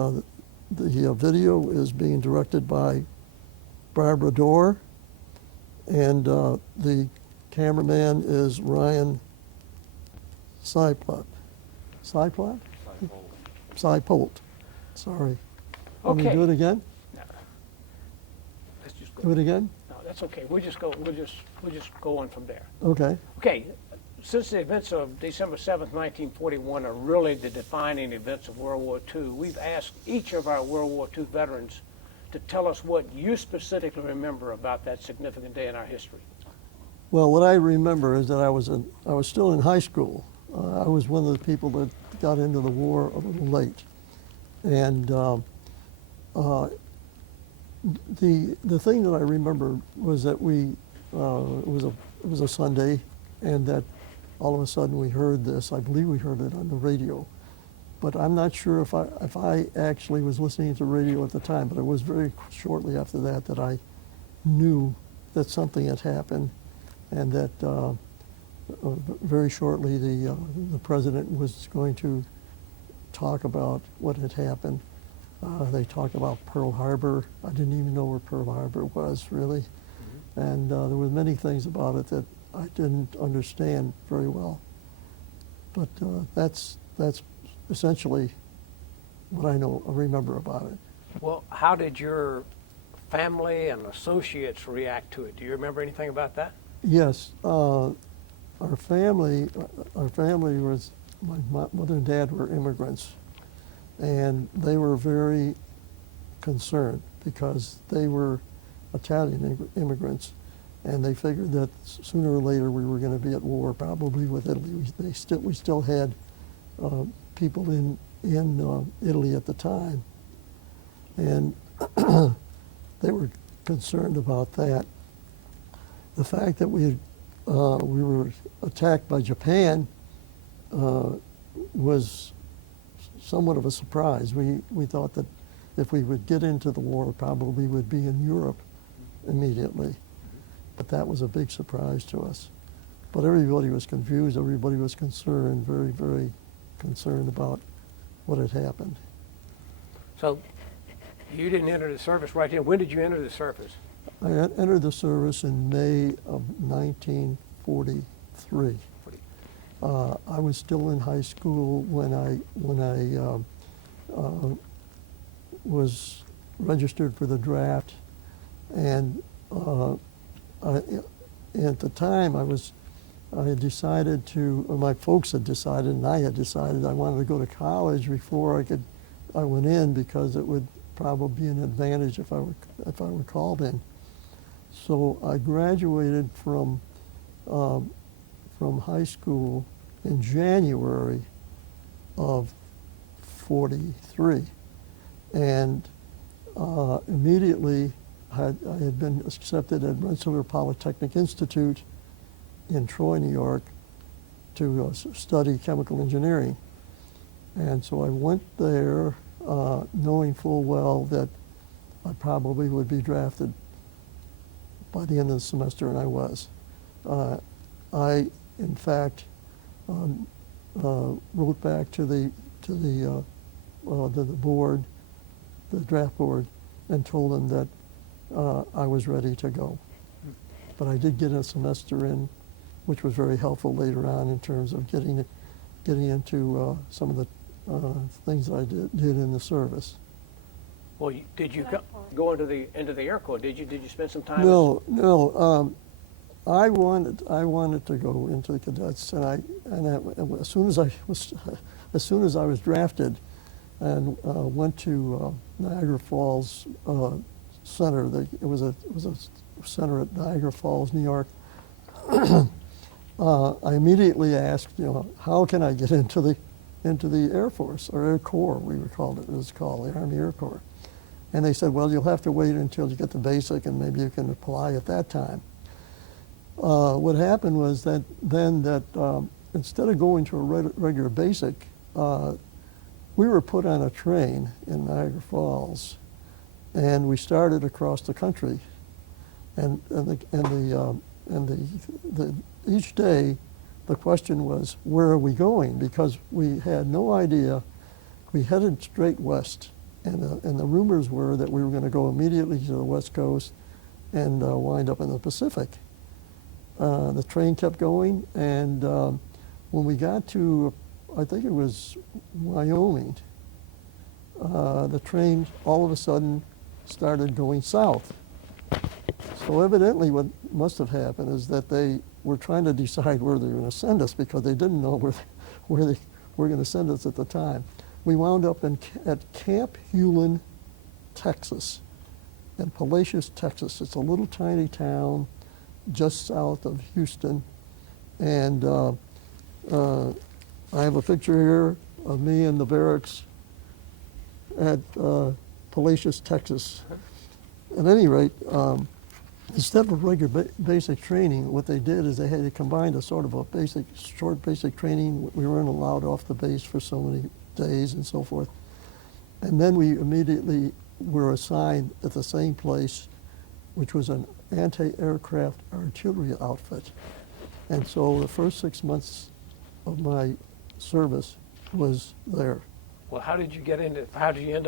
The video is being directed by Barbara Dorr, and the cameraman is Ryan Seipolt. Seipolt? Seipolt. Sorry. Want me to do it again? No. Let's just go. Do it again? No, that's okay. We'll just go on from there. Okay. Okay. Since the events of December 7th, 1941 are really the defining events of World War II, we've asked each of our World War II veterans to tell us what you specifically remember about that significant day in our history. Well, what I remember is that I was still in high school. I was one of the people that got into the war a little late, and the thing that I remember was that it was a Sunday, and that all of a sudden we heard this. I believe we heard it on the radio, but I'm not sure if I actually was listening to radio at the time. But it was very shortly after that I knew that something had happened, and that very shortly the president was going to talk about what had happened. They talked about Pearl Harbor. I didn't even know where Pearl Harbor was, really. Mm-hmm. And there were many things about it that I didn't understand very well. But that's essentially what I remember about it. Well, how did your family and associates react to it? Do you remember anything about that? Yes. Our family was, my mother and dad were immigrants, and they were very concerned because they were Italian immigrants, and they figured that sooner or later we were going to be at war, probably with Italy. We still had people in Italy at the time, and they were concerned about that. The fact that we were attacked by Japan was somewhat of a surprise. We thought that if we would get into the war, probably would be in Europe immediately. But that was a big surprise to us. But everybody was confused. Everybody was concerned, very, very concerned about what had happened. So you didn't enter the service right then. When did you enter the service? I entered the service in May of 1943. I was still in high school when I was registered for the draft, and at the time I had decided to, or my folks had decided, and I had decided I wanted to go to college before I went in, because it would probably be an advantage if I were called in. So I graduated from high school in January of '43, and immediately I had been accepted at Rensselaer Polytechnic Institute in Troy, New York, to study chemical engineering. And so I went there knowing full well that I probably would be drafted by the end of the semester, and I was. I, in fact, wrote back to the board, the draft board, and told them that I was ready to go. But I did get a semester in, which was very helpful later on in terms of getting into some of the things I did in the service. Well, did you go into the Air Corps? Did you spend some time? No. I wanted to go into the cadets, and as soon as I was drafted, and went to Niagara Falls Center. It was a center at Niagara Falls, New York. I immediately asked, how can I get into the Air Force, or Air Corps? We were called it. It was called the Army Air Corps. And they said, well, you'll have to wait until you get the basic, and maybe you can apply at that time. What happened was that instead of going to a regular basic, we were put on a train in Niagara Falls, and we started across the country. And each day, the question was, where are we going? Because we had no idea. We headed straight west, and the rumors were that we were going to go immediately to the West Coast and wind up in the Pacific. The train kept going, and when we got to, I think it was Wyoming, the train all of a sudden started going south. So evidently what must have happened is that they were trying to decide where they were going to send us, because they didn't know where they were going to send us at the time. We wound up at Camp Hewlin, Texas, in Palacios, Texas. It's a little tiny town just south of Houston. And I have a picture here of me in the barracks at Palacios, Texas. At any rate, instead of regular basic training, what they did is they had to combine a sort of a short basic training. We weren't allowed off the base for so many days and so forth. And then we immediately were assigned at the same place, which was an anti-aircraft artillery outfit. And so the first 6 months of my service was there. Well, how did you end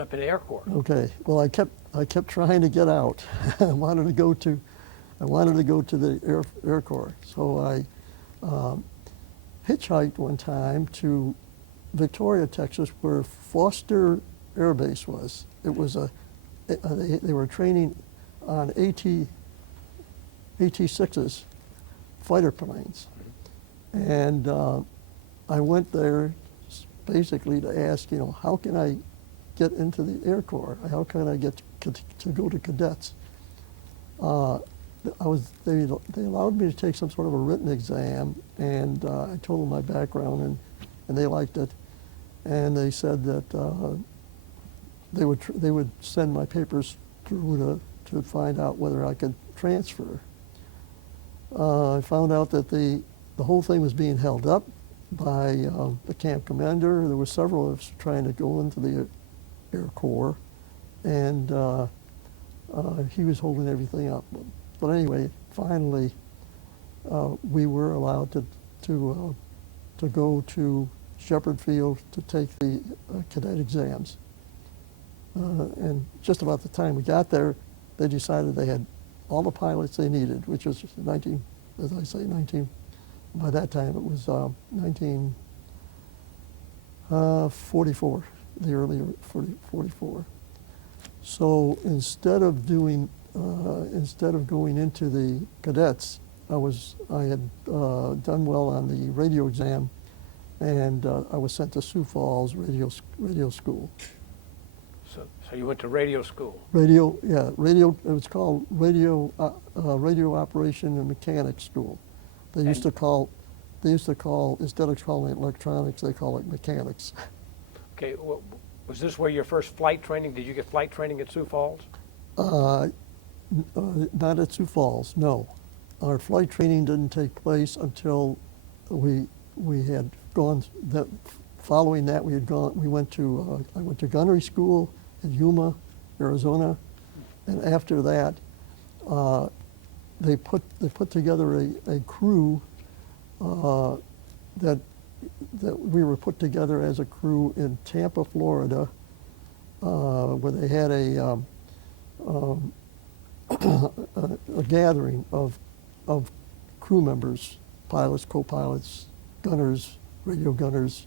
up in Air Corps? Okay. Well, I kept trying to get out. I wanted to go to the Air Corps. So I hitchhiked one time to Victoria, Texas, where Foster Air Base was. It was they were training on AT-6s, fighter planes, and I went there basically to ask, how can I get into the Air Corps? How can I get to go to cadets? They allowed me to take some sort of a written exam, and I told them my background, and they liked it, and they said that they would send my papers through to find out whether I could transfer. I found out that the whole thing was being held up by the camp commander. There were several of us trying to go into the Air Corps, and he was holding everything up. But anyway, finally, we were allowed to go to Shepherd Field to take the cadet exams. And just about the time we got there, they decided they had all the pilots they needed, which was 19, by that time it was 1944, the earlier 44. So instead of going into the cadets, I had done well on the radio exam, and I was sent to Sioux Falls radio school. So you went to radio school? Radio. It was called radio operation and mechanics school. They used to call, instead of calling it electronics, they call it mechanics. Okay, was this where your first flight training? Did you get flight training at Sioux Falls? Not at Sioux Falls, no. Our flight training didn't take place until we had gone. Following that, I went to gunnery school in Yuma, Arizona, and after that, they put together a crew that we were put together as a crew in Tampa, Florida, where they had a gathering of crew members, pilots, co-pilots, gunners, radio gunners,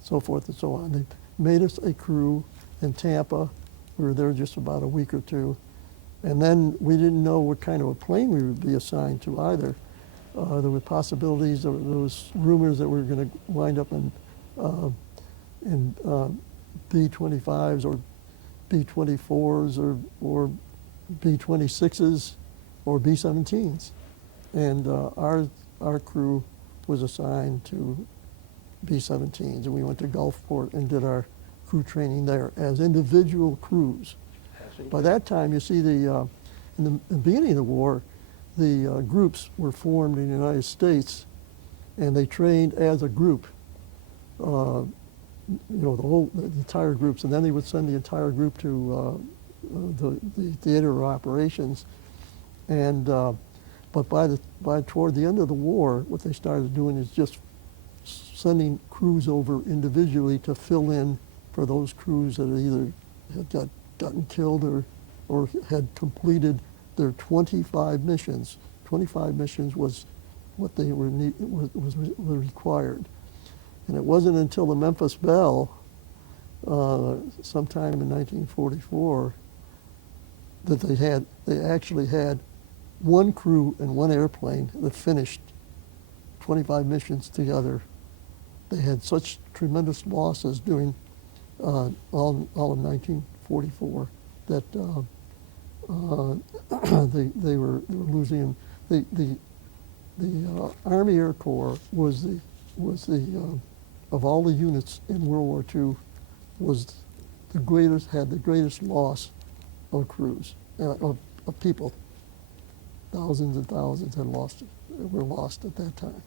so forth and so on. They made us a crew in Tampa. We were there just about a week or two. And then we didn't know what kind of a plane we would be assigned to either. There were possibilities, there was rumors that we were going to wind up in B-25s or B-24s or B-26s or B-17s. And our crew was assigned to B-17s, and we went to Gulfport and did our crew training there as individual crews. By that time, you see, in the beginning of the war, the groups were formed in the United States, and they trained as a group. The entire groups, and then they would send the entire group to the theater of operations. And but toward the end of the war, what they started doing is just sending crews over individually to fill in for those crews that had either had gotten killed or had completed their 25 missions. 25 missions was what they were was required. And it wasn't until the Memphis Belle, sometime in 1944, that they actually had one crew and one airplane that finished 25 missions together. They had such tremendous losses during all of 1944 that they were losing them. The Army Air Corps was the of all the units in World War II was had the greatest loss of crews of people. Thousands and thousands were lost at that time.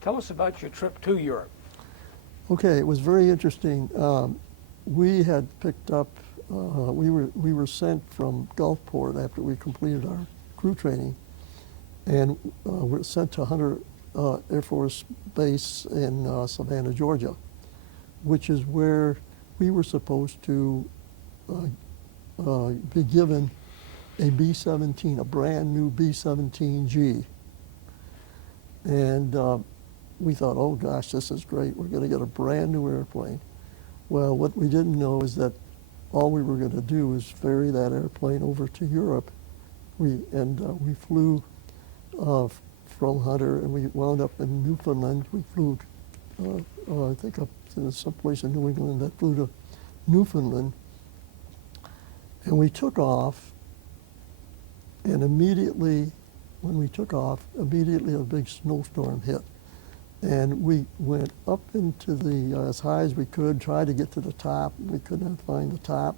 Tell us about your trip to Europe. Okay, it was very interesting. We had picked up. We were sent from Gulfport after we completed our crew training, and were sent to Hunter Air Force Base in Savannah, Georgia, which is where we were supposed to be given a B-17, a brand new B-17G. And we thought, oh gosh, this is great. We're going to get a brand new airplane. Well, what we didn't know is that all we were going to do was ferry that airplane over to Europe. We flew from Hunter, and we wound up in Newfoundland. We flew, I think, up to someplace in New England that flew to Newfoundland. And we took off, and immediately, when we took off, immediately a big snowstorm hit. And we went up into as high as we could, tried to get to the top. We could not find the top.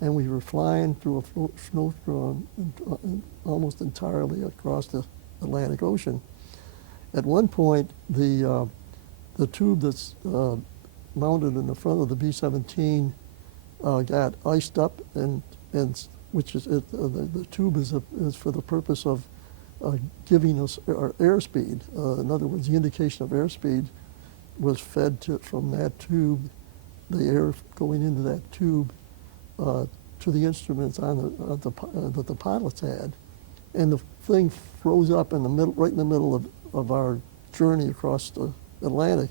And we were flying through a snowstorm almost entirely across the Atlantic Ocean. At one point, the tube that's mounted in the front of the B-17 got iced up, and which is the tube is for the purpose of giving us our airspeed. In other words, the indication of airspeed was fed from that tube, the air going into that tube, to the instruments that the pilots had. And the thing froze up in the middle, right in the middle of our journey across the Atlantic.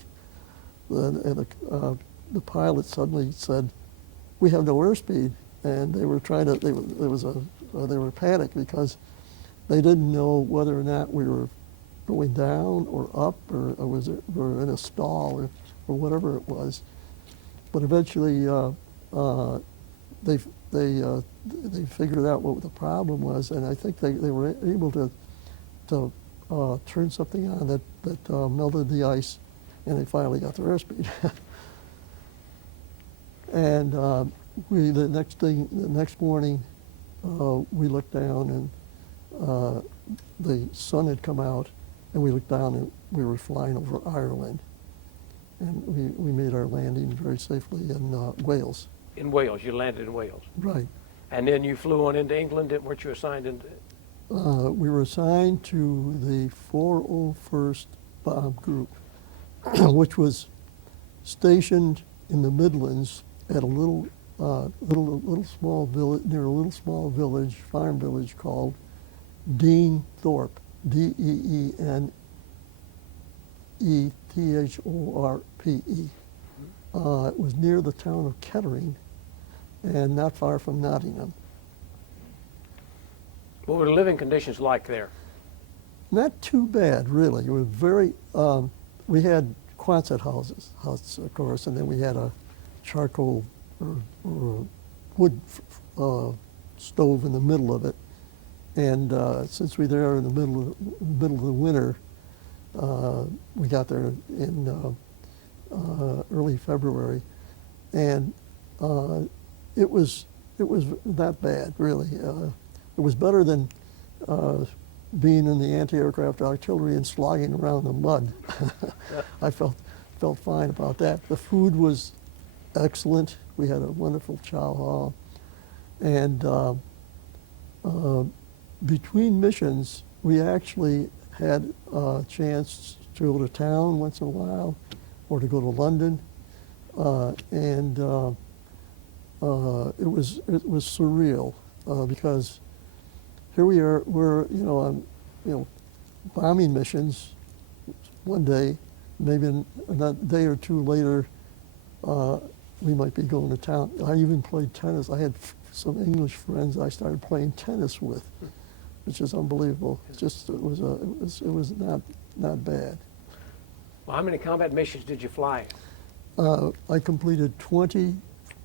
And the pilot suddenly said, "We have no airspeed," and they were they were panicked because they didn't know whether or not we were going down or up, or were in a stall or whatever it was. But eventually, they figured out what the problem was, and I think they were able to turn something on that melted the ice, and they finally got their airspeed. And the next morning, we looked down, and the sun had come out, and we looked down, and we were flying over Ireland, and we made our landing very safely in Wales. In Wales, you landed in Wales. Right. And then you flew on into England. Weren't you assigned into? We were assigned to the 401st Bomb Group, which was stationed in the Midlands at a little small village, near a little small village, farm village called Deanthorpe, Deenethorpe. It was near the town of Kettering, and not far from Nottingham. What were the living conditions like there? Not too bad, really. It was very. We had Quonset huts, of course, and then we had a charcoal or wood stove in the middle of it. And since we were there in the middle of the winter, we got there in early February, and it was not bad, really. It was better than being in the anti-aircraft artillery and slogging around the mud. I felt fine about that. The food was excellent. We had a wonderful chow hall, and between missions, we actually had a chance to go to town once in a while, or to go to London, and it was surreal because here we are, we're on bombing missions one day, maybe a day or two later, we might be going to town. I even played tennis. I had some English friends I started playing tennis with, which is unbelievable. It was not bad. Well, how many combat missions did you fly? I completed 20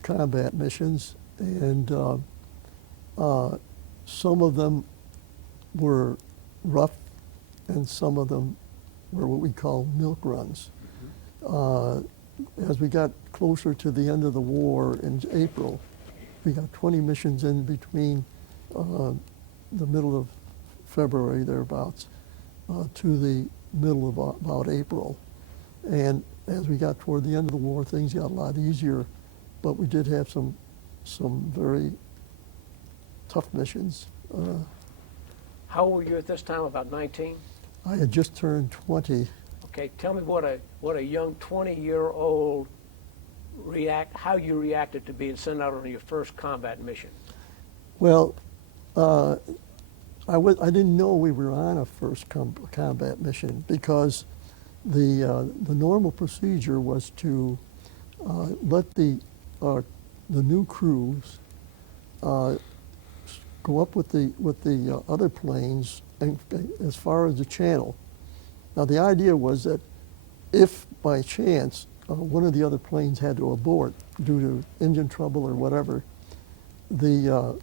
combat missions, and some of them were rough, and some of them were what we call milk runs. As we got closer to the end of the war in April, we got 20 missions in between the middle of February, thereabouts, to the middle of about April. And as we got toward the end of the war, things got a lot easier, but we did have some very tough missions. How old were you at this time, about 19? I had just turned 20. Okay, tell me what a young 20-year-old how you reacted to being sent out on your first combat mission. Well, I didn't know we were on a first combat mission because the normal procedure was to let the new crews go up with the other planes and as far as the channel. Now the idea was that if by chance one of the other planes had to abort due to engine trouble or whatever, the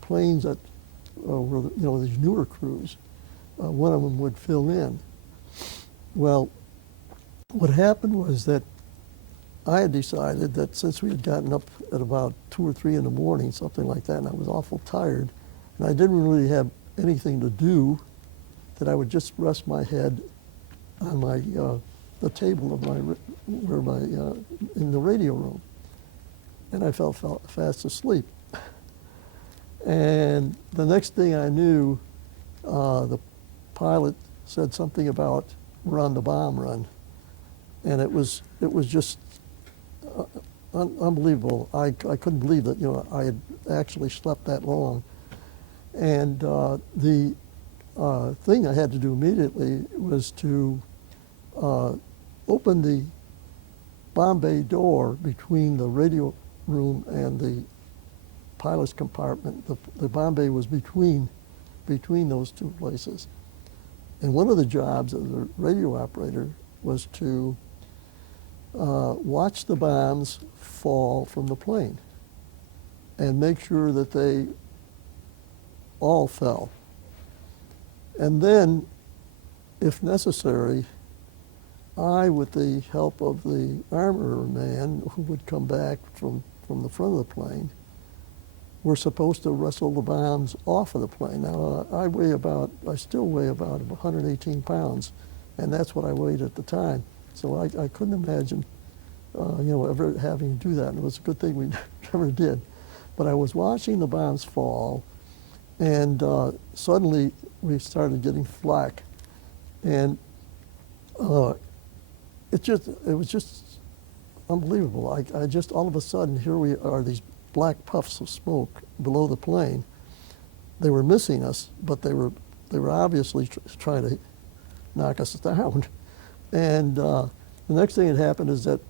planes that were these newer crews, one of them would fill in. Well, what happened was that I had decided that since we had gotten up at about 2 or 3 in the morning, something like that, and I was awful tired, and I didn't really have anything to do, that I would just rest my head on my the table of in the radio room, and I fell fast asleep. And the next thing I knew, the pilot said something about we're on the bomb run, and it was just unbelievable. I couldn't believe that I had actually slept that long. And the thing I had to do immediately was to open the bomb bay door between the radio room and the pilot's compartment. The bomb bay was between those two places. And one of the jobs of the radio operator was to watch the bombs fall from the plane and make sure that they all fell. And then, if necessary, I, with the help of the armorer man who would come back from the front of the plane, were supposed to wrestle the bombs off of the plane. Now, I still weigh about 118 pounds, and that's what I weighed at the time. So I couldn't imagine, ever having to do that. And it was a good thing we never did. But I was watching the bombs fall, and suddenly we started getting flak, and it was just unbelievable. I just all of a sudden, here we are, these black puffs of smoke below the plane. They were missing us, but they were obviously trying to knock us down. And the next thing that happened is that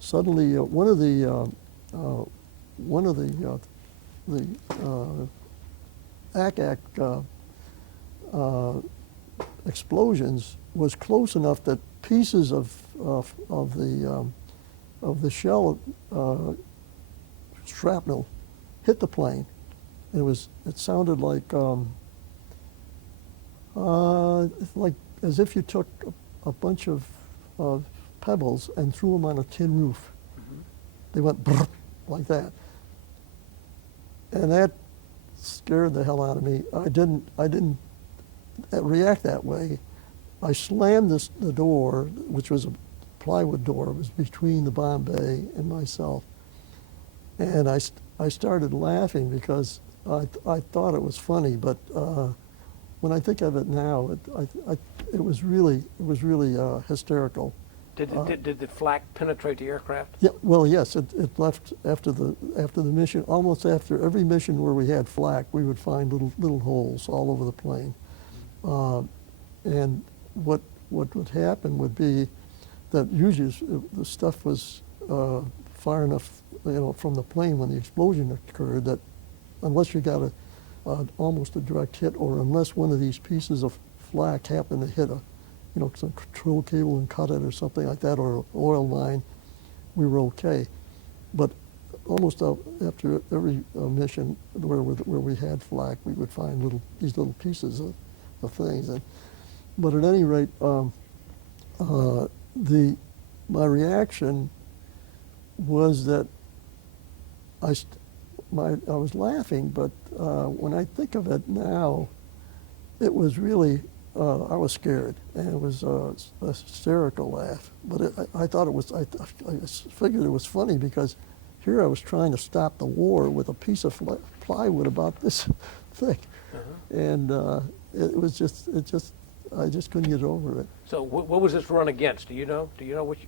suddenly one of the ACAC explosions was close enough that pieces of the shell shrapnel hit the plane. It sounded like as if you took a bunch of pebbles and threw them on a tin roof. Mm-hmm. They went brrr, like that, and that scared the hell out of me. I didn't react that way. I slammed the door, which was a plywood door. It was between the bomb bay and myself. And I started laughing because I thought it was funny, but when I think of it now, it was really hysterical. Did the flak penetrate the aircraft? Yeah, well, yes, it left after the mission. Almost after every mission where we had flak, we would find little holes all over the plane. And what would happen would be that usually the stuff was far enough, from the plane when the explosion occurred, that unless you got almost a direct hit, or unless one of these pieces of flak happened to hit some control cable and cut it or something like that, or an oil line, we were okay. But almost after every mission where we had flak, we would find these little pieces of things. But at any rate, my reaction was that I was laughing, but when I think of it now, it was really, I was scared, and it was a hysterical laugh. But I thought it was, I figured it was funny, because here I was trying to stop the war with a piece of plywood about this thick. And I just couldn't get over it. So what was this run against? Do you know? Do you know which?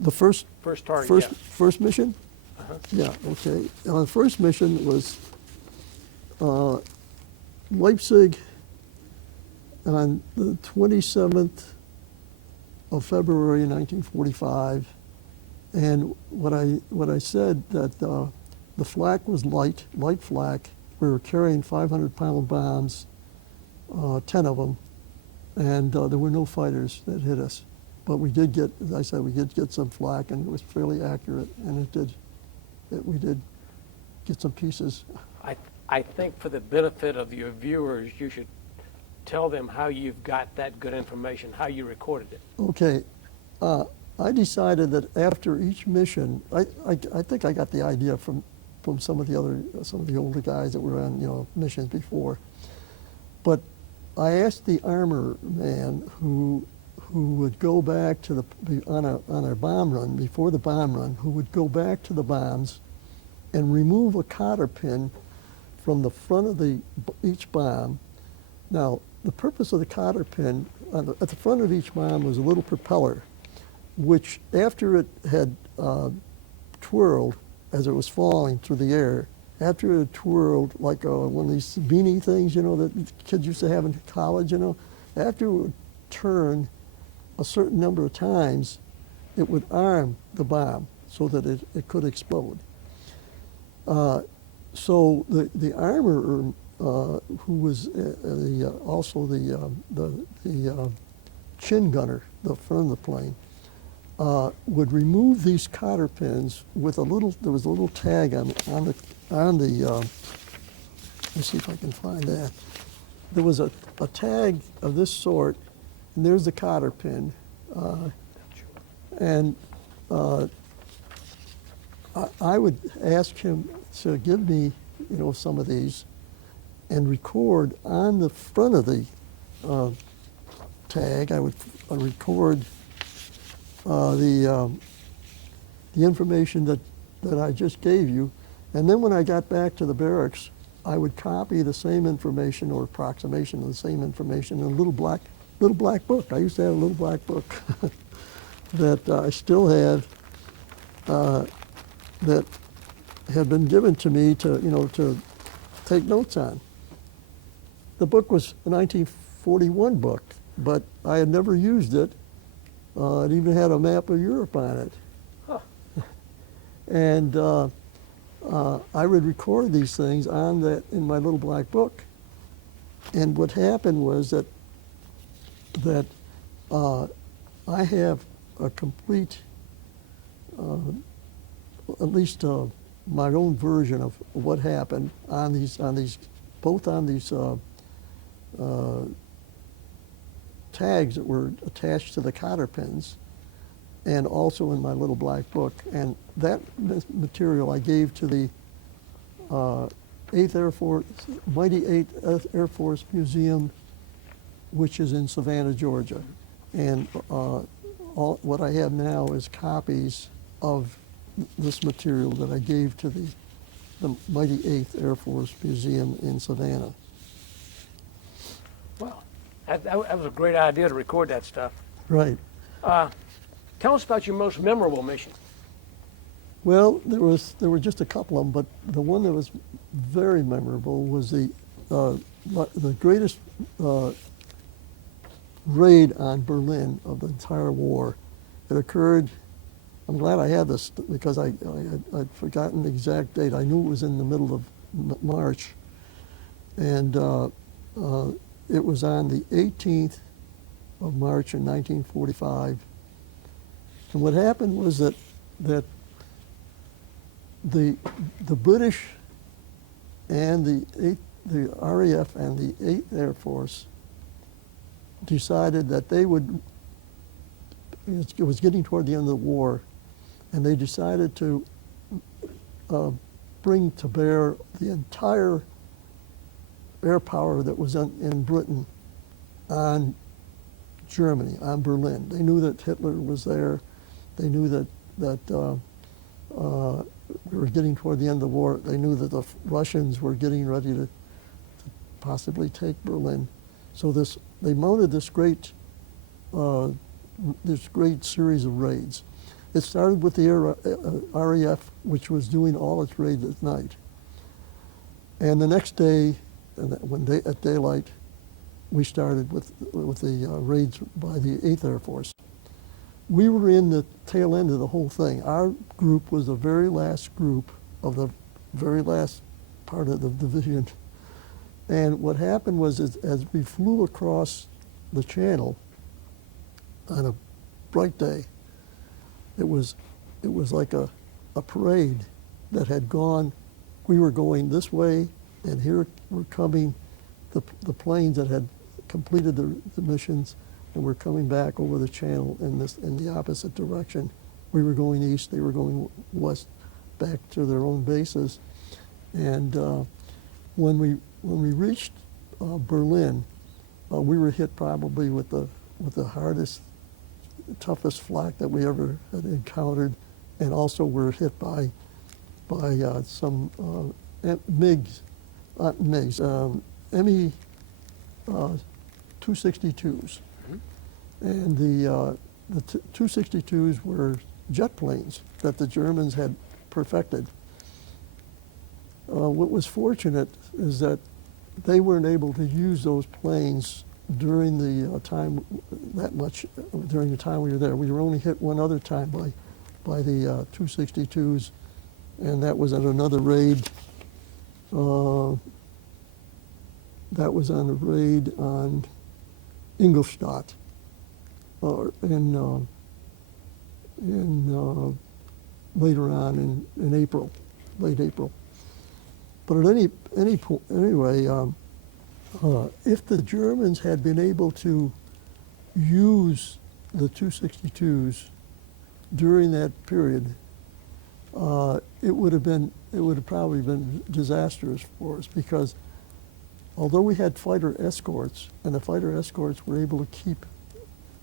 The first target. First mission? Yeah, okay. The first mission was Leipzig on the 27th of February 1945. And what I said, that the flak was light flak. We were carrying 500-pound bombs, 10 of them, and there were no fighters that hit us. But we did get, as I said, we did get some flak, and it was fairly accurate, and we did get some pieces. I think for the benefit of your viewers, you should tell them how you've got that good information, how you recorded it. Okay. I decided that after each mission, I think I got the idea from some of the older guys that were on missions before. But I asked the armor man who would go back to on our bomb run, before the bomb run, who would go back to the bombs and remove a cotter pin from the front of each bomb. Now, the purpose of the cotter pin, at the front of each bomb was a little propeller, which after it had twirled as it was falling through the air, after it had twirled like one of these beanie things, that kids used to have in college, after it would turn a certain number of times, it would arm the bomb so that it could explode. So the armorer, who was also the chin gunner, the front of the plane, would remove these cotter pins with there was a little tag on the let me see if I can find that. There was a tag of this sort, and there's the cotter pin, and I would ask him to give me, some of these, and record on the front of the tag. I would record the information that I just gave you, and then when I got back to the barracks, I would copy the same information, or approximation of the same information, in a little black book. I used to have a little black book that I still have, that had been given to me to take notes on. The book was a 1941 book, but I had never used it. It even had a map of Europe on it. Huh. And I would record these things in my little black book. And what happened was that I have a complete, at least my own version of what happened both on these tags that were attached to the cotter pins, and also in my little black book. And that material I gave to the 8th Air Force, Mighty 8th Air Force Museum, which is in Savannah, Georgia. And what I have now is copies of this material that I gave to the Mighty 8th Air Force Museum in Savannah. Wow, that was a great idea to record that stuff. Right. Tell us about your most memorable mission. Well, there were just a couple of them, but the one that was very memorable was the greatest raid on Berlin of the entire war. It occurred. I'm glad I had this because I'd forgotten the exact date. I knew it was in the middle of March, and it was on the 18th of March in 1945. And what happened was that the British and the RAF and the 8th Air Force decided that they would, it was getting toward the end of the war, and they decided to bring to bear the entire air power that was in Britain on Germany, on Berlin. They knew that Hitler was there. They knew that we were getting toward the end of the war. They knew that the Russians were getting ready to possibly take Berlin. So they mounted this great series of raids. It started with the RAF, which was doing all its raids at night. And the next day, at daylight, we started with the raids by the 8th Air Force. We were in the tail end of the whole thing. Our group was the very last group of the very last part of the division. And what happened was, as we flew across the channel on a bright day, it was like a parade that had gone. We were going this way, and here were coming the planes that had completed the missions, and were coming back over the channel in the opposite direction. We were going east, they were going west, back to their own bases. And when we reached Berlin, we were hit probably with the hardest, toughest flak that we ever had encountered, and also were hit by some MiGs, ME 262s. And the 262s were jet planes that the Germans had perfected. What was fortunate is that they weren't able to use those planes during the time during the time we were there. We were only hit one other time by the 262s, and that was at another raid. That was on a raid on Ingolstadt later on in April, late April. But at any point, anyway, if the Germans had been able to use the 262s during that period, it would have probably been disastrous for us, because although we had fighter escorts, and the fighter escorts were able to keep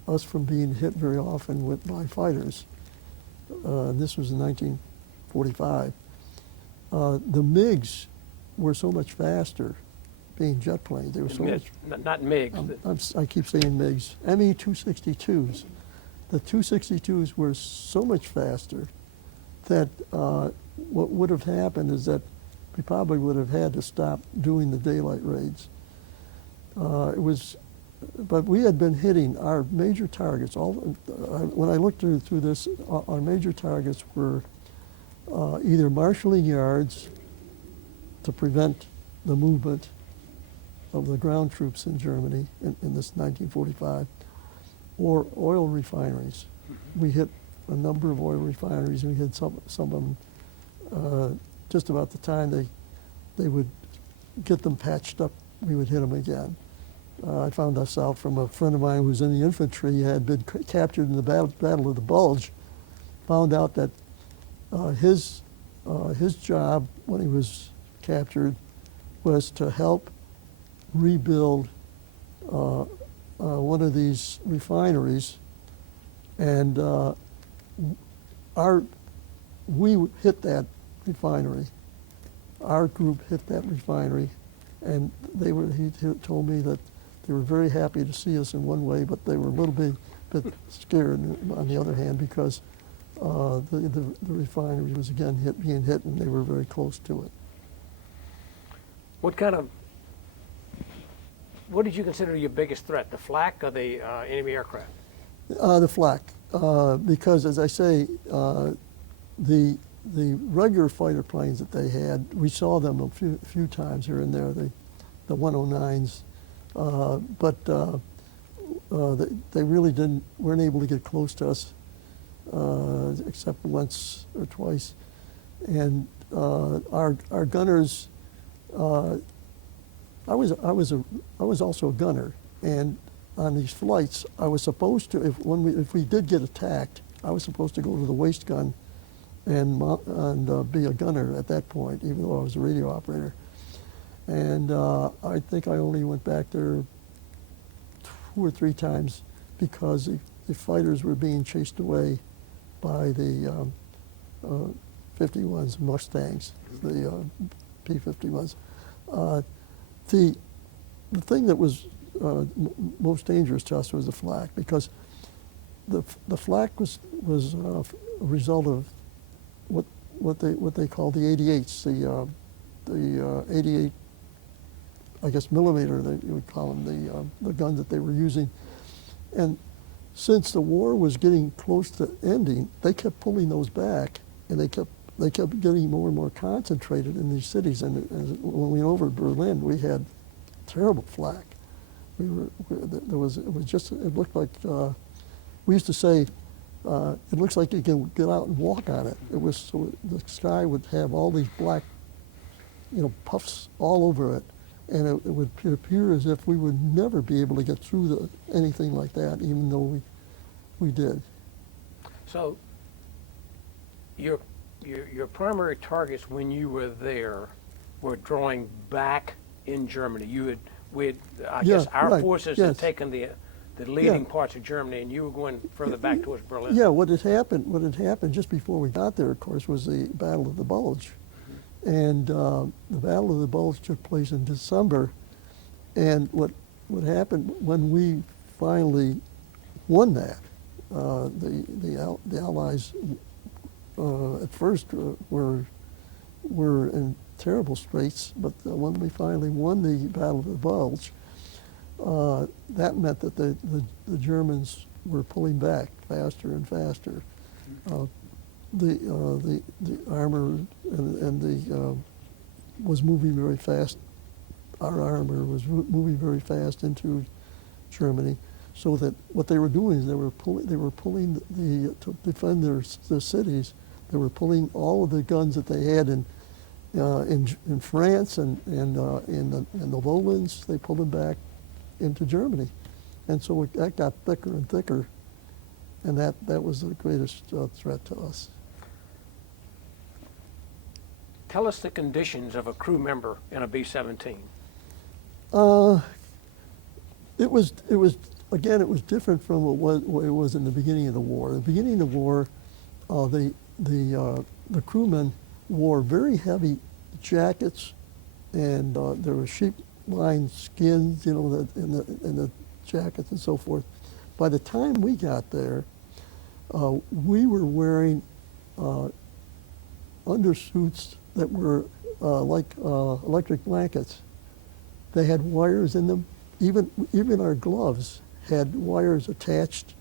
us from being hit very often by fighters, this was in 1945, the MiGs were so much faster, being jet planes. They were so much. Not MiGs. I keep saying MiGs. ME 262s. The 262s were so much faster that what would have happened is that we probably would have had to stop doing the daylight raids. But we had been hitting our major targets. When I looked through this, our major targets were either marshalling yards to prevent the movement of the ground troops in Germany in this 1945, or oil refineries. We hit a number of oil refineries, and we hit some of them just about the time they would get them patched up, we would hit them again. I found this out from a friend of mine who was in the infantry. He had been captured in the Battle of the Bulge. Found out that his job when he was captured was to help rebuild one of these refineries, and we hit that refinery. Our group hit that refinery, and he told me that they were very happy to see us in one way, but they were a little bit bit scared on the other hand because the refinery was again being hit and they were very close to it. What did you consider your biggest threat, the flak or the enemy aircraft? The flak, because as I say, the regular fighter planes that they had, we saw them a few times here and there, the 109s, but they really weren't able to get close to us except once or twice, and our gunners. I was also a gunner, and on these flights, I was supposed to, if we did get attacked, I was supposed to go to the waist gun and be a gunner at that point, even though I was a radio operator. And I think I only went back there 2 or 3 times because the fighters were being chased away by the 51s, Mustangs, the P-51s. The thing that was most dangerous to us was the flak, because the flak was a result of what they call the 88s, the 88, I guess, millimeter, you would call them, the guns that they were using. And since the war was getting close to ending, they kept pulling those back, and they kept getting more and more concentrated in these cities. And when we went over to Berlin, we had terrible flak. It looked like, we used to say, it looks like you can get out and walk on it. It was, so the sky would have all these black, puffs all over it. And it would appear as if we would never be able to get through anything like that, even though we did. So your primary targets when you were there were drawing back in Germany. I guess our forces had taken the leading parts of Germany, and you were going further back towards Berlin. Yeah, what had happened just before we got there, of course, was the Battle of the Bulge. And the Battle of the Bulge took place in December. And what happened when we finally won that, the Allies at first were in terrible straits, but when we finally won the Battle of the Bulge, that meant that the Germans were pulling back faster and faster. The armor was moving very fast. Our armor was moving very fast into Germany, so that what they were doing is they were pulling to defend their cities. They were pulling all of the guns that they had in France and in the lowlands. They pulled them back into Germany, and so that got thicker and thicker, and that was the greatest threat to us. Tell us the conditions of a crew member in a B-17. It was different from what it was in the beginning of the war. In the beginning of the war, the crewmen wore very heavy jackets, and there were sheep-lined skins, in the jackets and so forth. By the time we got there, we were wearing undersuits that were like electric blankets. They had wires in them. Even our gloves had wires attached,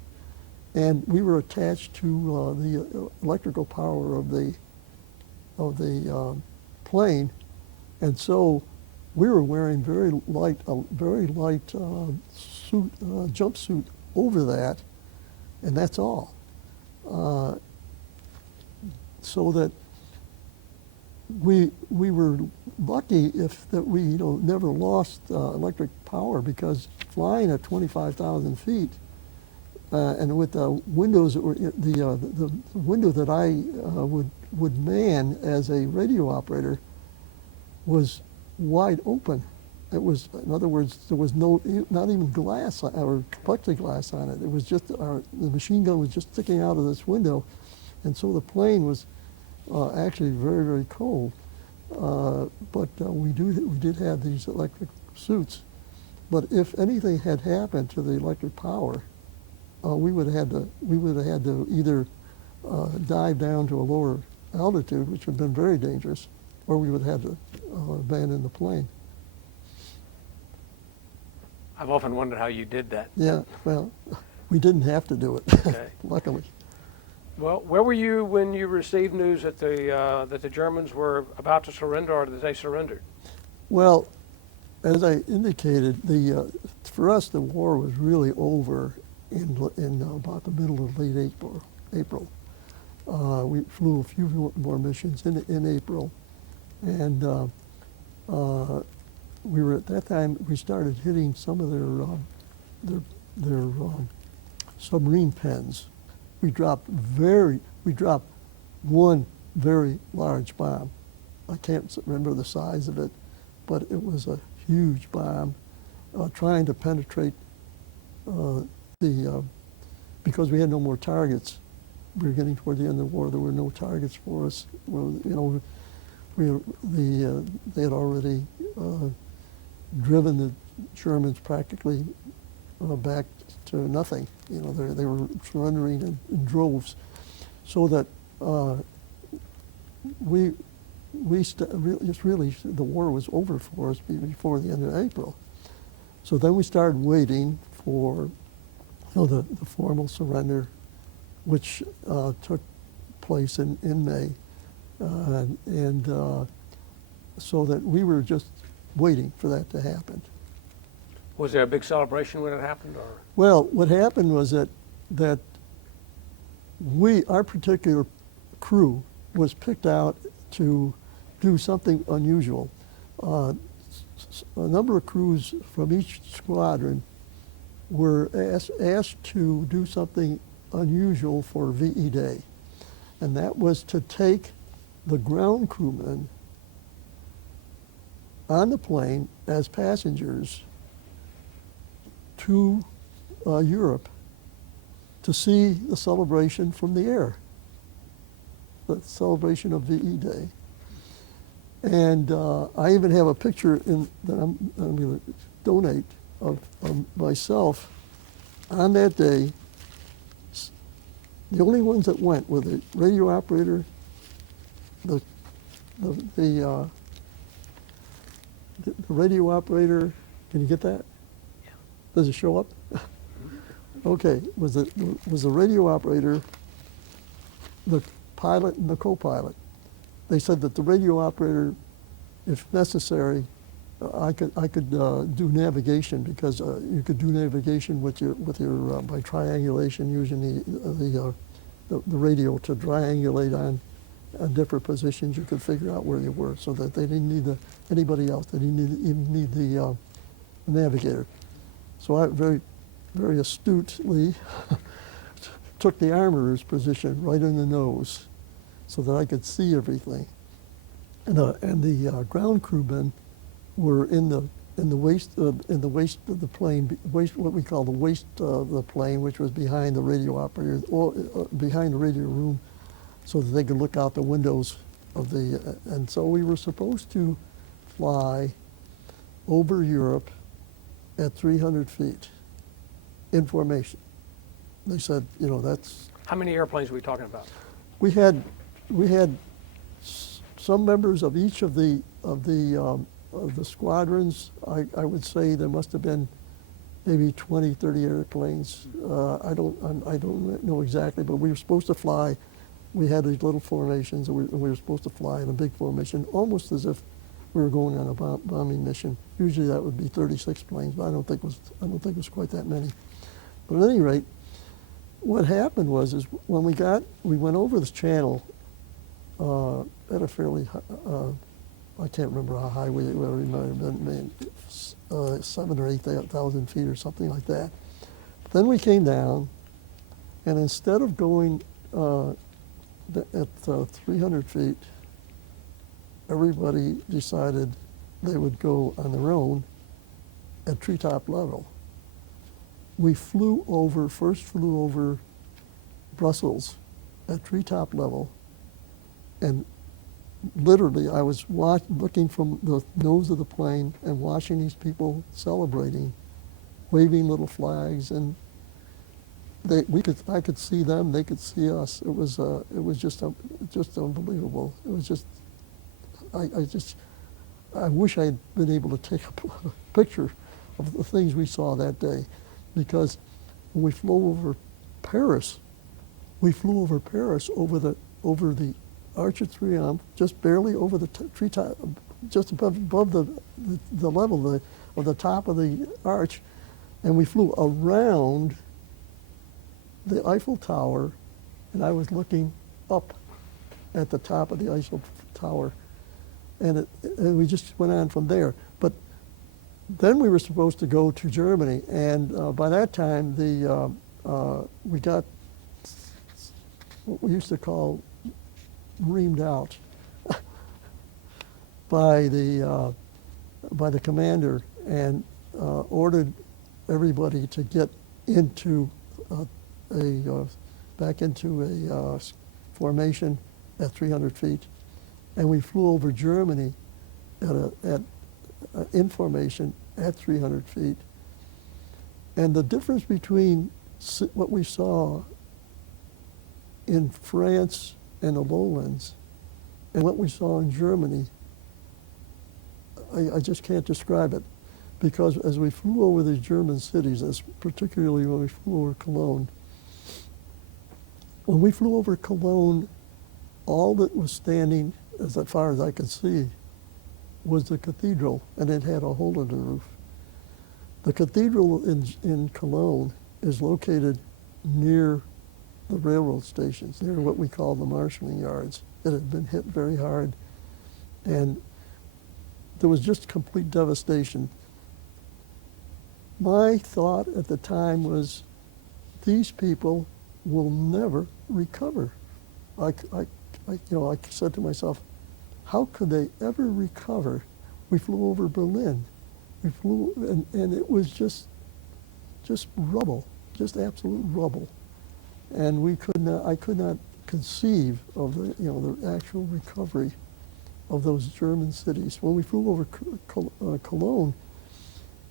and we were attached to the electrical power of the plane, and so we were wearing very light suit, jumpsuit over that, and that's all. So that we were lucky that we never lost electric power, because flying at 25,000 feet and with the windows that were the window that I would man as a radio operator was wide open. It was, in other words, there was not even glass or plexiglass on it. It was just the machine gun was just sticking out of this window, and so the plane was actually very, very cold. But we did have these electric suits. But if anything had happened to the electric power, we would have had to either dive down to a lower altitude, which would have been very dangerous, or we would have had to abandon the plane. I've often wondered how you did that. Yeah, well, we didn't have to do it, Okay. luckily. Well, where were you when you received news that the Germans were about to surrender, or that they surrendered? Well, as I indicated, for us the war was really over in about the middle of late April. We flew a few more missions in April, and we were at that time we started hitting some of their submarine pens. We dropped one very large bomb. I can't remember the size of it, but it was a huge bomb trying to penetrate because we had no more targets. We were getting toward the end of the war. There were no targets for us. Well, they had already driven the Germans practically back to nothing. They were surrendering in droves, so that the war was over for us before the end of April. So then we started waiting for the formal surrender, which took place in May, and so that we were just waiting for that to happen. Was there a big celebration when it happened, or? Well, what happened was that our particular crew was picked out to do something unusual. A number of crews from each squadron were asked to do something unusual for VE Day, and that was to take the ground crewmen on the plane as passengers to Europe to see the celebration from the air, the celebration of VE Day. And I even have a picture that I'm going to donate of myself on that day. The only ones that went were the radio operator, the radio operator. Can you get that? Yeah. Does it show up? Okay. Was the radio operator, the pilot, and the co-pilot? They said that the radio operator, if necessary, I could do navigation, because you could do navigation with your by triangulation, using the radio to triangulate on different positions. You could figure out where you were, so that they didn't need anybody else. They didn't even need the navigator. So I very astutely took the armorer's position right in the nose, so that I could see everything. And the ground crewmen were in the waist of the plane, what we call the waist of the plane, which was behind the radio operator, or behind the radio room, so that they could look out the windows of the. And so we were supposed to fly over Europe at 300 feet in formation. They said, that's. How many airplanes were we talking about? We had some members of each of the squadrons. I would say there must have been maybe 20, 30 airplanes. I don't know exactly, but we were supposed to fly. We had these little formations, and we were supposed to fly in a big formation, almost as if we were going on a bombing mission. Usually that would be 36 planes, but I don't think it was quite that many. But at any rate, what happened was when we went over this channel at a fairly I can't remember how high we were. We might have been 7,000 or 8,000 feet or something like that. But then we came down, and instead of going at 300 feet, everybody decided they would go on their own at treetop level. We flew over Brussels at treetop level, and literally I was looking from the nose of the plane and watching these people celebrating, waving little flags, and I could see them, they could see us. It was just unbelievable. It was just, I wish I had been able to take a picture of the things we saw that day, because when we flew over Paris, over the Arch of Triumph, just barely over the treetop, just above the level of the top of the arch, and we flew around the Eiffel Tower, and I was looking up at the top of the Eiffel Tower, and we just went on from there. But then we were supposed to go to Germany, and by that time we got what we used to call reamed out by the commander, and ordered everybody to get into back into a formation at 300 feet, and we flew over Germany in formation at 300 feet. And the difference between what we saw in France and the lowlands and what we saw in Germany, I just can't describe it. Because as we flew over these German cities, particularly when we flew over Cologne, when we flew over Cologne, all that was standing, as far as I could see, was the cathedral, and it had a hole in the roof. The cathedral in Cologne is located near the railroad stations, near what we call the marshalling yards. It had been hit very hard, and there was just complete devastation. My thought at the time was, these people will never recover. I said to myself, how could they ever recover? We flew over Berlin. We flew, and it was just rubble, just absolute rubble. And I could not conceive of the actual recovery of those German cities. When we flew over Cologne,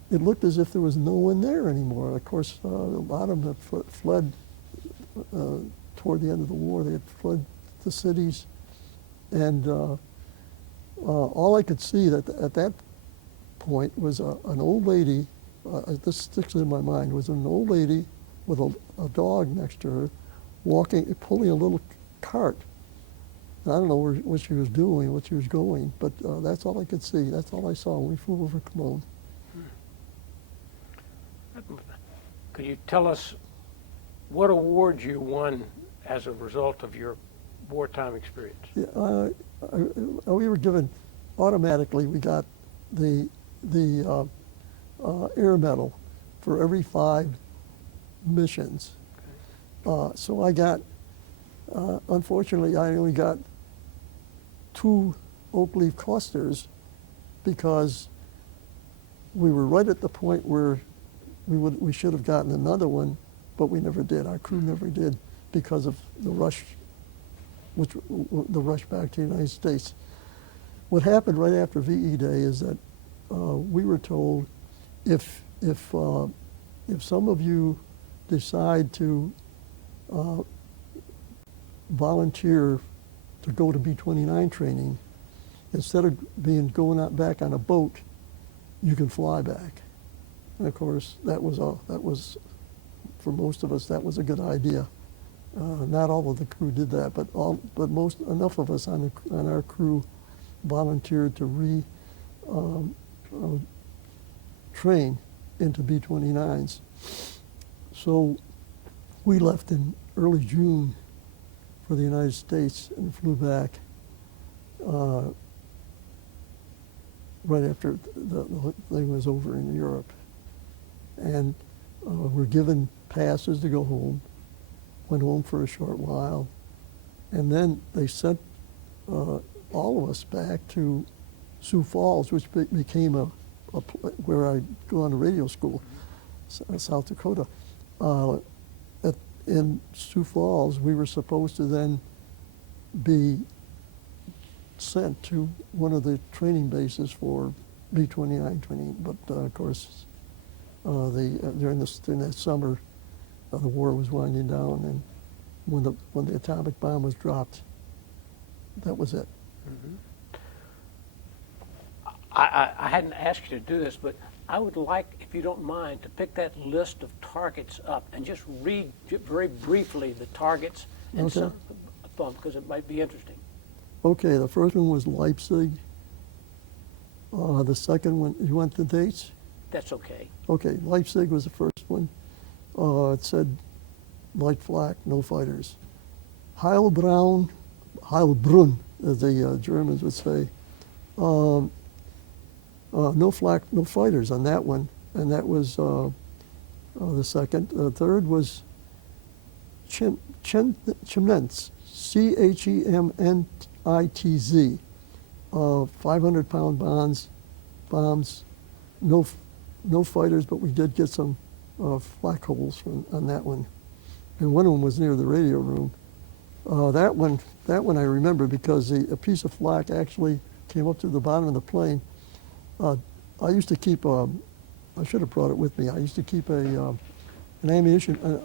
it looked as if there was no one there anymore. Of course, a lot of them had fled toward the end of the war. They had fled the cities, and all I could see at that point was an old lady. This sticks in my mind. Was an old lady with a dog next to her, pulling a little cart. And I don't know what she was doing, what she was going, but that's all I could see. That's all I saw when we flew over Cologne. Could you tell us what awards you won as a result of your wartime experience? Yeah, we were given automatically. We got the Air Medal for every 5 missions. Okay. So I got, unfortunately, I only got 2 oak leaf clusters, because we were right at the point where we should have gotten another one, but we never did. Our crew never did, because of the rush, the rush back to the United States. What happened right after VE Day is that we were told, if some of you decide to volunteer to go to B-29 training, instead of going out back on a boat, you can fly back. And of course, that was for most of us, that was a good idea. Not all of the crew did that, but enough of us on our crew volunteered to train into B-29s. So we left in early June for the United States and flew back right after the thing was over in Europe. And were given passes to go home, went home for a short while, and then they sent all of us back to Sioux Falls, which became where I go on to radio school, South Dakota. In Sioux Falls, we were supposed to then be sent to one of the training bases for B-29 training, but of course, during that summer, the war was winding down, and when the atomic bomb was dropped, that was it. I hadn't asked you to do this, but I would like, if you don't mind, to pick that list of targets up and just read very briefly the targets and Okay. some, because it might be interesting. Okay, the first one was Leipzig. The second one, you want the dates? That's okay. Okay, Leipzig was the first one. It said light flak, no fighters. Heilbrunn, as the Germans would say, no flak, no fighters on that one, and that was the second. The third was Chemnitz, Chemnitz, 500-pound bombs, no fighters, but we did get some flak holes on that one, and one of them was near the radio room. That one I remember because a piece of flak actually came up to the bottom of the plane. I used to keep I should have brought it with me. I used to keep an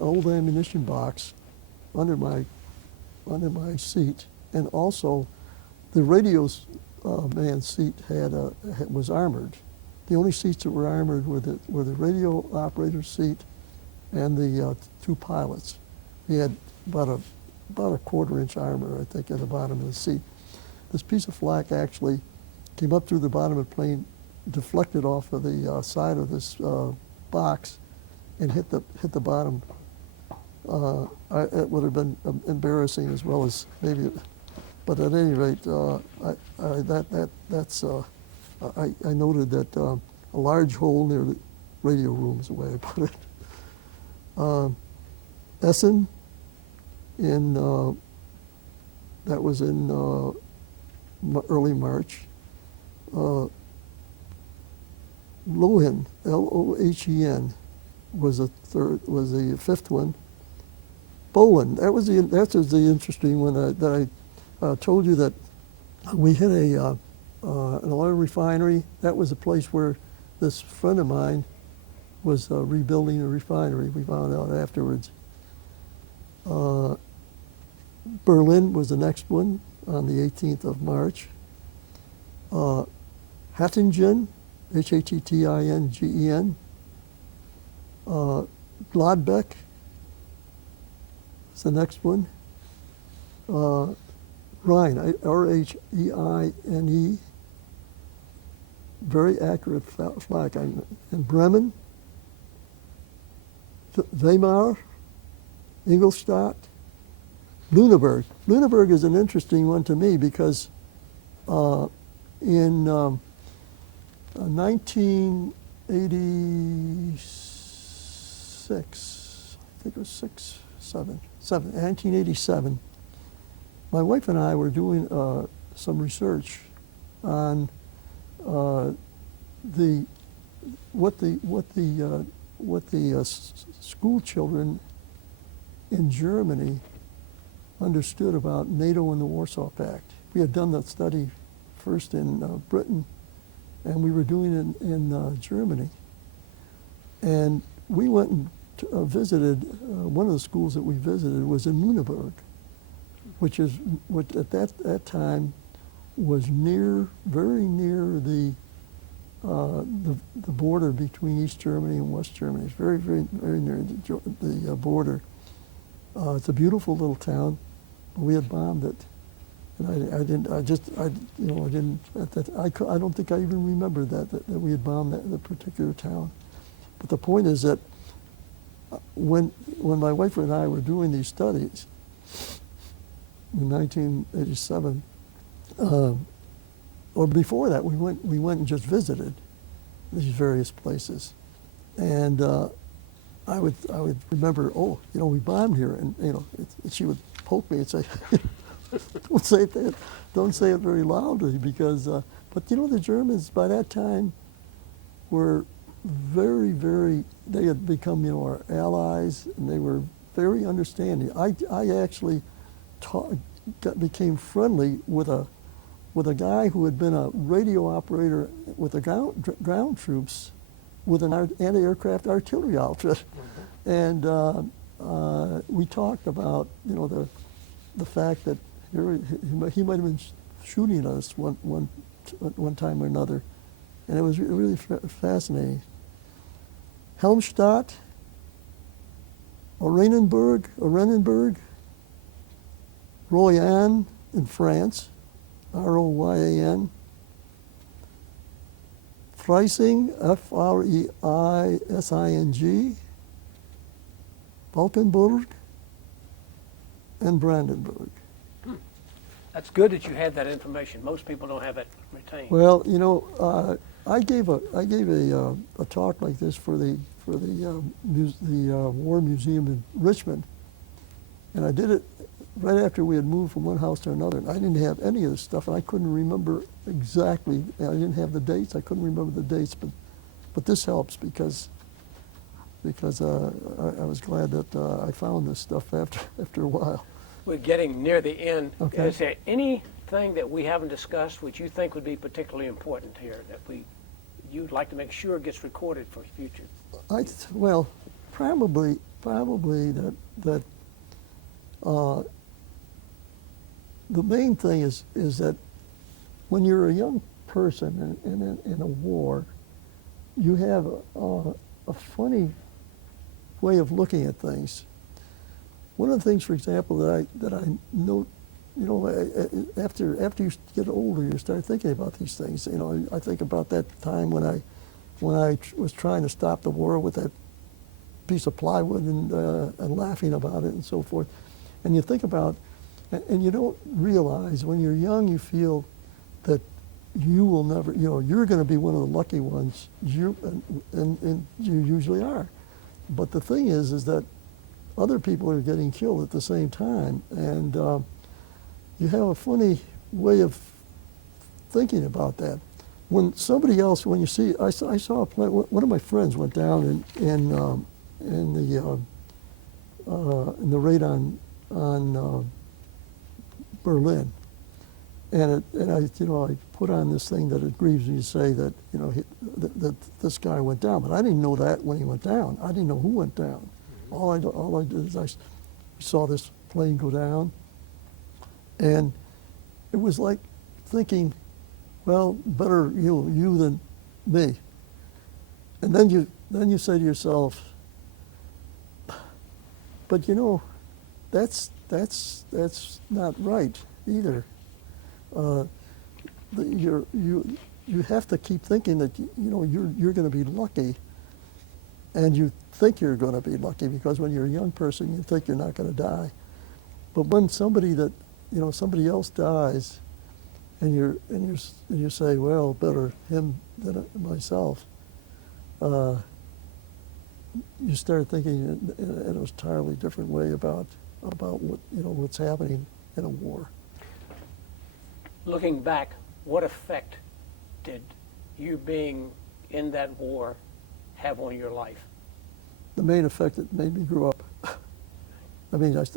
old ammunition box under my seat, and also the radio man's seat was armored. The only seats that were armored were the radio operator's seat and the two pilots. He had about a quarter-inch armor, I think, at the bottom of the seat. This piece of flak actually came up through the bottom of the plane, deflected off of the side of this box, and hit the bottom. It would have been embarrassing as well as maybe, but at any rate, I noted that a large hole near the radio room is the way I put it. Essen, that was in early March. Lohen, Lohen, was the fifth one. Poland, that was the interesting one that I told you that we hit an oil refinery. That was a place where this friend of mine was rebuilding a refinery. We found out afterwards. Berlin was the next one on the 18th of March. Hattingen, Hattingen. Gladbeck is the next one. Rhein, Rheine, very accurate flag. And Bremen, Weimar, Ingolstadt, Lüneburg. Lüneburg is an interesting one to me because in 1986, I think it was 1987, my wife and I were doing some research on what the school children in Germany understood about NATO and the Warsaw Pact. We had done that study first in Britain, and we were doing it in Germany. And we went and visited, one of the schools that we visited was in Lüneburg, which at that time was very near the border between East Germany and West Germany. It's very, very, very near the border. It's a beautiful little town, but we had bombed it, and I don't think I even remembered that we had bombed that particular town. But the point is that when my wife and I were doing these studies in 1987, or before that, we went and just visited these various places, and I would remember, we bombed here, and she would poke me and say, don't say it very loudly, because but the Germans by that time were very, very, they had become our allies, and they were very understanding. I actually became friendly with a guy who had been a radio operator with the ground troops with an anti-aircraft artillery outfit. And we talked about, you know, the fact that here he might have been shooting us one time or another, and it was really fascinating. Helmstadt, Oranienburg, Royan in France, Royan, Freising, Freising, Valkenburg, and Brandenburg. That's good that you had that information. Most people don't have that retained. Well, you know, I gave a talk like this for the War Museum in Richmond, and I did it right after we had moved from one house to another. And I didn't have any of this stuff, and I couldn't remember exactly. I didn't have the dates. I couldn't remember the dates, but this helps because I was glad that I found this stuff after a while. We're getting near the end. Okay. Is there anything that we haven't discussed which you think would be particularly important here that you'd like to make sure gets recorded for the future? Well, probably that the main thing is that when you're a young person in a war, you have a funny way of looking at things. One of the things, for example, that I note, you know, after you get older, you start thinking about these things. You know, I think about that time when I was trying to stop the war with that piece of plywood and laughing about it and so forth. And you think about, and you don't realize when you're young, you feel that you will never, you know, you're going to be one of the lucky ones. And you usually are. But the thing is that other people are getting killed at the same time, and you have a funny way of thinking about that. When somebody else, when you see, I saw a plane. One of my friends went down in the raid on Berlin, and I put on this thing that it grieves me to say that that this guy went down, but I didn't know that when he went down. I didn't know who went down. All I did is I saw this plane go down, and it was like thinking, well, better you than me. And then you say to yourself, but you know, that's not right either. You have to keep thinking that you're going to be lucky. And you think you're going to be lucky because when you're a young person, you think you're not going to die. But when somebody else dies, and you say, well, better him than myself, you start thinking in an entirely different way about what's happening in a war. Looking back, what effect did you being in that war have on your life? The main effect, it made me grow up. I mean, as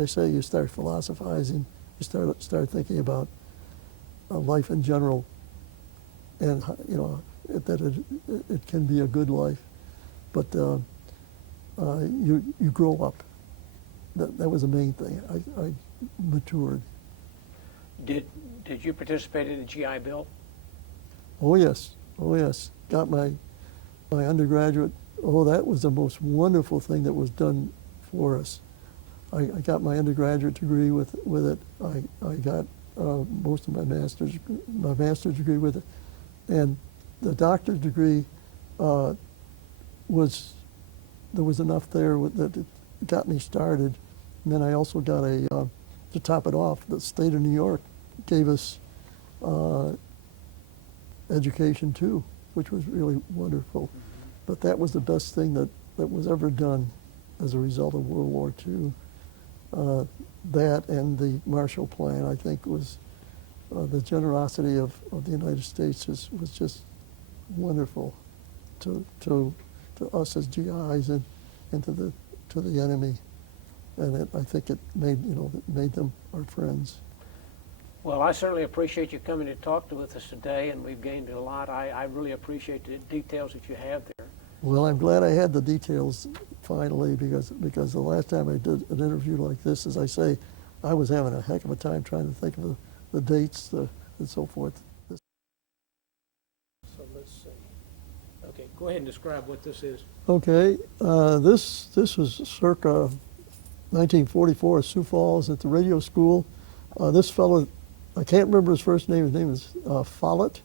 I say, you start philosophizing, you start thinking about life in general, and that it can be a good life, but you grow up. That was the main thing. I matured. Did you participate in the GI Bill? Oh yes. Got my undergraduate. Oh, that was the most wonderful thing that was done for us. I got my undergraduate degree with it. I got most of my master's degree with it, and the doctor's degree there was enough there that it got me started. And then I also got to top it off, the state of New York gave us education too, which was really wonderful. But that was the best thing that was ever done as a result of World War II. That and the Marshall Plan, I think, was the generosity of the United States was just wonderful to us as GIs and to the enemy. And I think it made them our friends. Well, I certainly appreciate you coming to talk with us today, and we've gained a lot. I really appreciate the details that you have there. Well, I'm glad I had the details finally because the last time I did an interview like this, as I say, I was having a heck of a time trying to think of the dates and so forth. So let's see. Okay, go ahead and describe what this is. Okay, this was circa 1944 at Sioux Falls at the radio school. This fellow, I can't remember his first name. His name is Follett,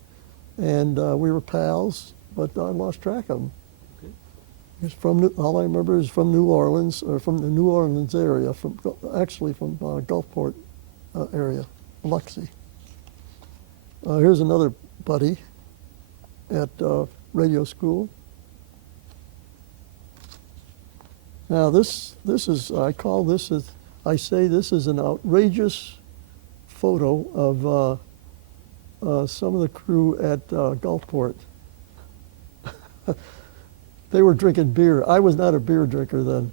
and we were pals, but I lost track of him. Okay. He's from all I remember is from New Orleans, or from the New Orleans area, actually from Gulfport area, Biloxi. Here's another buddy at radio school. Now this is, I say this is an outrageous photo of some of the crew at Gulfport. They were drinking beer. I was not a beer drinker then.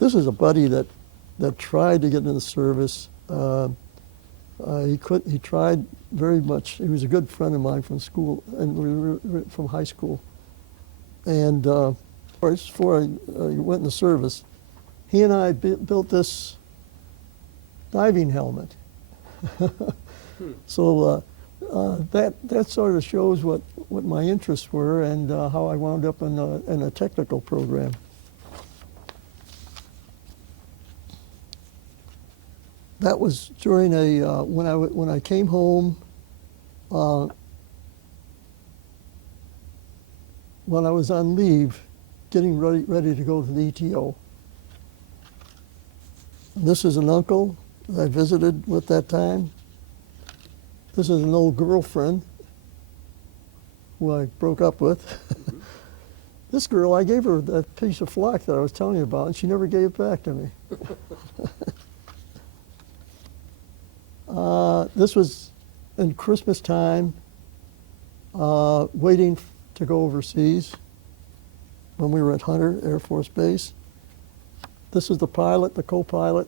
This is a buddy that tried to get into the service. He tried very much. He was a good friend of mine from school, and we were from high school. And before I went in the service, he and I built this diving helmet. So that sort of shows what my interests were and how I wound up in a technical program. That was during when I came home. When I was on leave, getting ready to go to the ETO. This is an uncle that I visited with that time. This is an old girlfriend who I broke up with. Mm-hmm. This girl, I gave her that piece of flak that I was telling you about, and she never gave it back to me. This was in Christmas time, waiting to go overseas when we were at Hunter Air Force Base. This is the pilot, the co-pilot,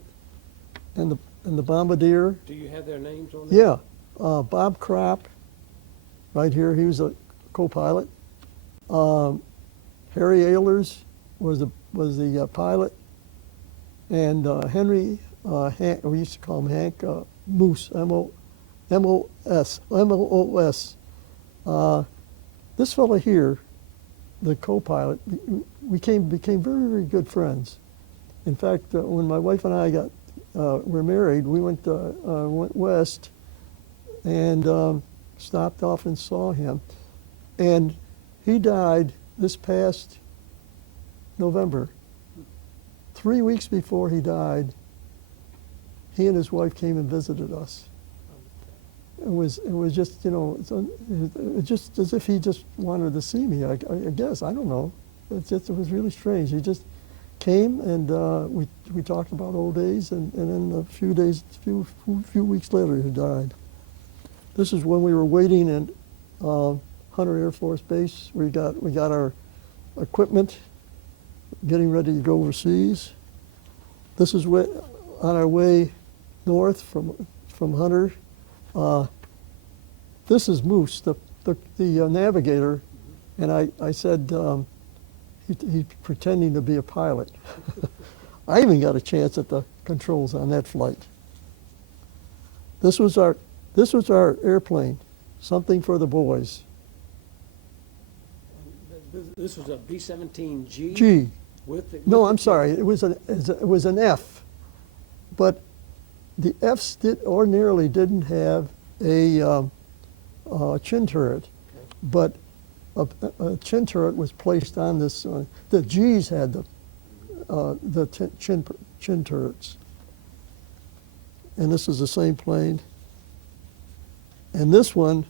and the bombardier. Do you have their names on there? Yeah, Bob Kropp, right here. He was a co-pilot. Harry Ehlers was the pilot, and Henry Hank, we used to call him Hank Moose, M-O-O-S. This fellow here, the co-pilot, we became very, very good friends. In fact, when my wife and I were married, we went west and stopped off and saw him. And he died this past November. 3 weeks before he died, he and his wife came and visited us. It was just, it's just as if he just wanted to see me, I guess. I don't know. It was really strange. He just came and we talked about old days, and then a few weeks later he died. This is when we were waiting at Hunter Air Force Base. We got our equipment, getting ready to go overseas. This is on our way north from Hunter. This is Moose, the navigator, and I said he's pretending to be a pilot. I even got a chance at the controls on that flight. This was our airplane, something for the boys. This was a B-17G? G. No, I'm sorry. It was an F, but the Fs ordinarily didn't have a chin turret, but a chin turret was placed on this. The Gs had the chin turrets, and this is the same plane. And this one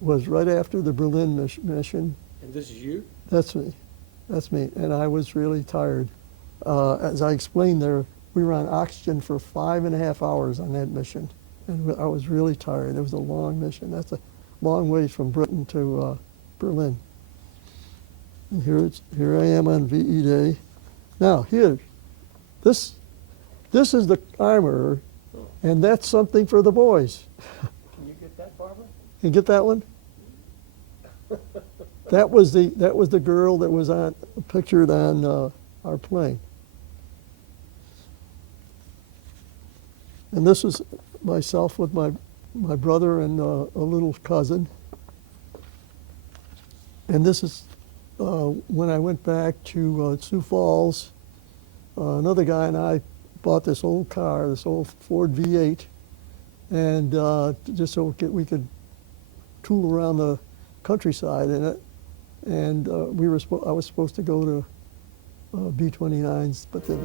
was right after the Berlin mission. And this is you? That's me. That's me. And I was really tired. As I explained there, we were on oxygen for 5.5 hours on that mission. And I was really tired. It was a long mission. That's a long way from Britain to Berlin. And here I am on VE Day. Now, this is the armorer, and that's something for the boys. Can you get that, Barbara? You get that one? That was the girl that was pictured on our plane. And this is myself with my brother and a little cousin. And this is when I went back to Sioux Falls. Another guy and I bought this old car, this old Ford V8, and just so we could tool around the countryside in it. And I was supposed to go to B-29s, but then